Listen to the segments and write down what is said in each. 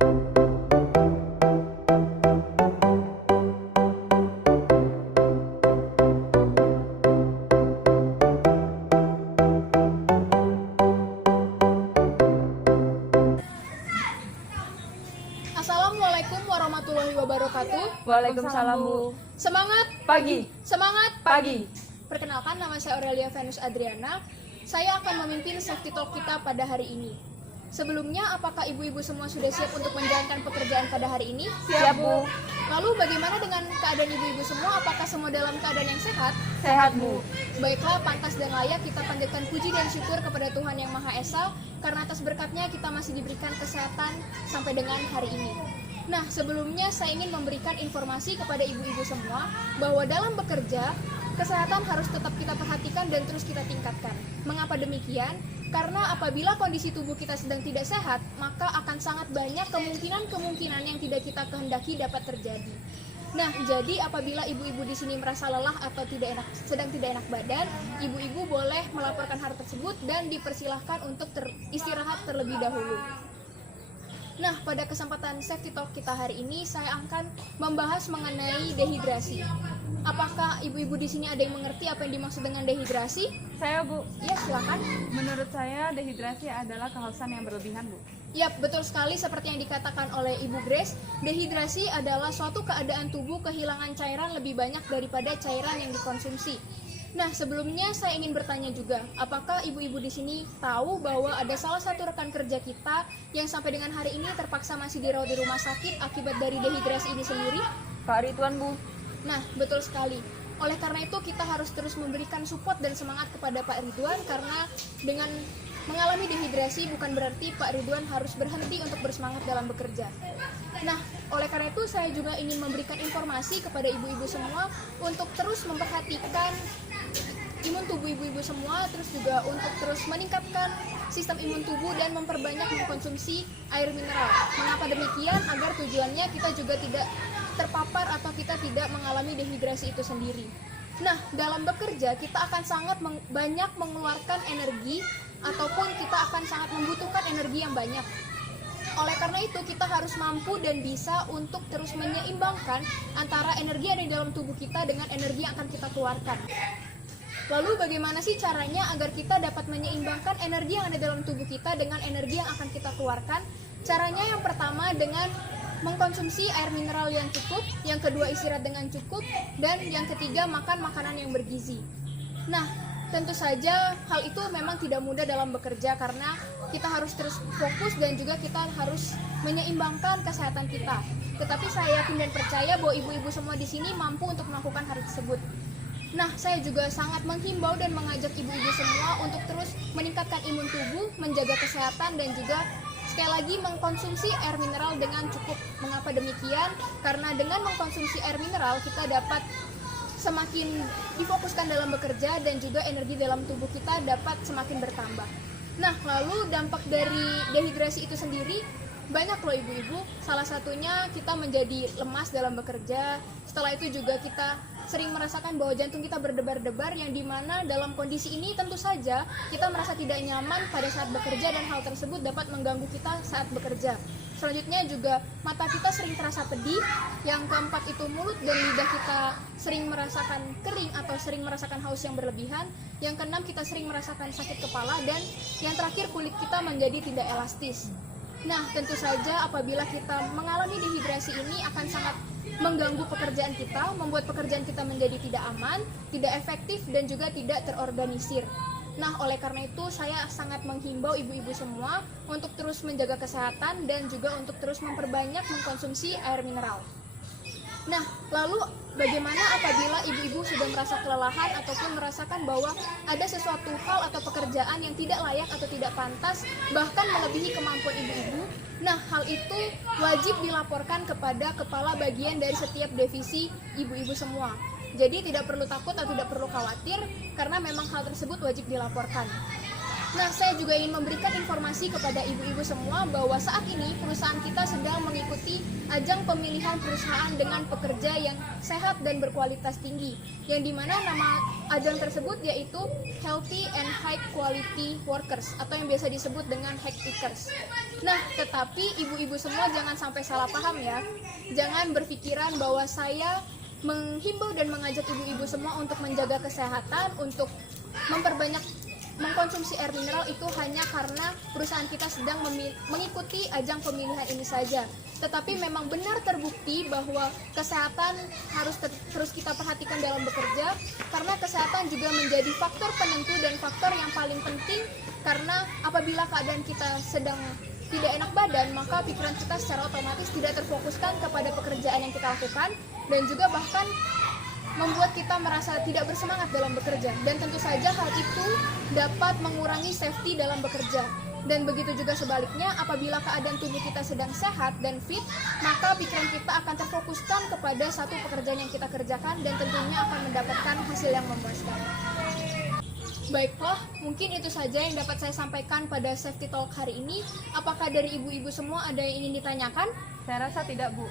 Assalamualaikum warahmatullahi wabarakatuh. Waalaikumsalam, Bu. Semangat Pagi. Semangat Pagi. Perkenalkan, nama saya Aurelia Venus Adriana. Saya akan memimpin Safety Talk kita pada hari ini. Sebelumnya, apakah ibu-ibu semua sudah siap untuk menjalankan pekerjaan pada hari ini? Siap, Bu. Lalu bagaimana dengan keadaan ibu-ibu semua? Apakah semua dalam keadaan yang sehat? Sehat, Bu. Baiklah, pantas dan layak kita panjatkan puji dan syukur kepada Tuhan Yang Maha Esa, karena atas berkatnya kita masih diberikan kesehatan sampai dengan hari ini. Nah, sebelumnya saya ingin memberikan informasi kepada ibu-ibu semua bahwa dalam bekerja, kesehatan harus tetap kita perhatikan dan terus kita tingkatkan. Mengapa demikian? Karena apabila kondisi tubuh kita sedang tidak sehat, maka akan sangat banyak kemungkinan-kemungkinan yang tidak kita kehendaki dapat terjadi. Nah, jadi apabila ibu-ibu di sini merasa lelah atau sedang tidak enak badan, ibu-ibu boleh melaporkan hal tersebut dan dipersilahkan untuk istirahat terlebih dahulu. Nah, pada kesempatan Safety Talk kita hari ini, saya akan membahas mengenai dehidrasi. Apakah ibu-ibu di sini ada yang mengerti apa yang dimaksud dengan dehidrasi? Saya, Bu. Ya, silakan. Menurut saya, dehidrasi adalah kehausan yang berlebihan, Bu. Yap, betul sekali seperti yang dikatakan oleh Ibu Grace. Dehidrasi adalah suatu keadaan tubuh kehilangan cairan lebih banyak daripada cairan yang dikonsumsi. Nah, sebelumnya saya ingin bertanya juga, apakah ibu-ibu di sini tahu bahwa ada salah satu rekan kerja kita yang sampai dengan hari ini terpaksa masih dirawat di rumah sakit akibat dari dehidrasi ini sendiri? Pak Ridwan, Bu. Nah, betul sekali. Oleh karena itu kita harus terus memberikan support dan semangat kepada Pak Ridwan, karena dengan mengalami dehidrasi bukan berarti Pak Ridwan harus berhenti untuk bersemangat dalam bekerja. Nah, oleh karena itu saya juga ingin memberikan informasi kepada ibu-ibu semua untuk terus memperhatikan imun tubuh ibu-ibu semua, terus juga untuk terus meningkatkan sistem imun tubuh dan memperbanyak mengkonsumsi air mineral. Mengapa demikian? Agar tujuannya kita juga tidak terpapar atau kita tidak mengalami dehidrasi itu sendiri. Nah, dalam bekerja kita akan sangat banyak mengeluarkan energi ataupun kita akan sangat membutuhkan energi yang banyak. Oleh karena itu kita harus mampu dan bisa untuk terus menyeimbangkan antara energi yang ada di dalam tubuh kita dengan energi yang akan kita keluarkan. Lalu bagaimana sih caranya agar kita dapat menyeimbangkan energi yang ada dalam tubuh kita dengan energi yang akan kita keluarkan? Caranya yang pertama dengan mengkonsumsi air mineral yang cukup, yang kedua istirahat dengan cukup, dan yang ketiga makan makanan yang bergizi. Nah, tentu saja hal itu memang tidak mudah dalam bekerja karena kita harus terus fokus dan juga kita harus menyeimbangkan kesehatan kita. Tetapi saya yakin dan percaya bahwa ibu-ibu semua di sini mampu untuk melakukan hal tersebut. Nah, saya juga sangat menghimbau dan mengajak ibu-ibu semua untuk terus meningkatkan imun tubuh, menjaga kesehatan, dan juga sekali lagi mengkonsumsi air mineral dengan cukup. Mengapa demikian? Karena dengan mengkonsumsi air mineral, kita dapat semakin difokuskan dalam bekerja dan juga energi dalam tubuh kita dapat semakin bertambah. Nah, lalu dampak dari dehidrasi itu sendiri banyak loh ibu-ibu. Salah satunya kita menjadi lemas dalam bekerja. Setelah itu juga kita sering merasakan bahwa jantung kita berdebar-debar, yang dimana dalam kondisi ini tentu saja kita merasa tidak nyaman pada saat bekerja dan hal tersebut dapat mengganggu kita saat bekerja. Selanjutnya juga mata kita sering terasa pedih. Yang keempat itu mulut dan lidah kita sering merasakan kering atau sering merasakan haus yang berlebihan. Yang keenam kita sering merasakan sakit kepala, dan yang terakhir kulit kita menjadi tidak elastis. Nah, tentu saja apabila kita mengalami dehidrasi ini akan sangat mengganggu pekerjaan kita, membuat pekerjaan kita menjadi tidak aman, tidak efektif, dan juga tidak terorganisir. Nah, oleh karena itu saya sangat menghimbau ibu-ibu semua untuk terus menjaga kesehatan dan juga untuk terus memperbanyak mengkonsumsi air mineral. Nah, lalu bagaimana apabila ibu-ibu sudah merasa kelelahan ataupun merasakan bahwa ada sesuatu hal atau pekerjaan yang tidak layak atau tidak pantas, bahkan melebihi kemampuan ibu-ibu? Nah, hal itu wajib dilaporkan kepada kepala bagian dari setiap divisi ibu-ibu semua. Jadi tidak perlu takut atau tidak perlu khawatir, karena memang hal tersebut wajib dilaporkan. Nah, saya juga ingin memberikan informasi kepada ibu-ibu semua bahwa saat ini perusahaan kita sedang mengikuti ajang pemilihan perusahaan dengan pekerja yang sehat dan berkualitas tinggi, yang dimana nama ajang tersebut yaitu Healthy and High Quality Workers atau yang biasa disebut dengan HQCers. Nah, tetapi ibu-ibu semua jangan sampai salah paham ya. Jangan berpikiran bahwa saya menghimbau dan mengajak ibu-ibu semua untuk menjaga kesehatan, untuk memperbanyak mengkonsumsi air mineral itu hanya karena perusahaan kita sedang mengikuti ajang pemilihan ini saja. Tetapi memang benar terbukti bahwa kesehatan harus terus kita perhatikan dalam bekerja, karena kesehatan juga menjadi faktor penentu dan faktor yang paling penting, karena apabila keadaan kita sedang tidak enak badan, maka pikiran kita secara otomatis tidak terfokuskan kepada pekerjaan yang kita lakukan, dan juga bahkan membuat kita merasa tidak bersemangat dalam bekerja. Dan tentu saja hal itu dapat mengurangi safety dalam bekerja. Dan begitu juga sebaliknya, apabila keadaan tubuh kita sedang sehat dan fit, maka pikiran kita akan terfokuskan kepada satu pekerjaan yang kita kerjakan dan tentunya akan mendapatkan hasil yang memuaskan. Baiklah, mungkin itu saja yang dapat saya sampaikan pada Safety Talk hari ini. Apakah dari ibu-ibu semua ada yang ingin ditanyakan? Saya rasa tidak, Bu.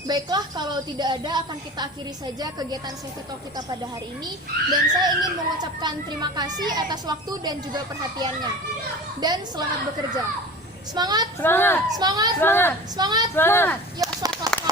Baiklah, kalau tidak ada, akan kita akhiri saja kegiatan Safety Talk kita pada hari ini. Dan saya ingin mengucapkan terima kasih atas waktu dan juga perhatiannya. Dan selamat bekerja. Semangat! Semangat! Semangat! Semangat! Semangat! Semangat! Yuk, semangat!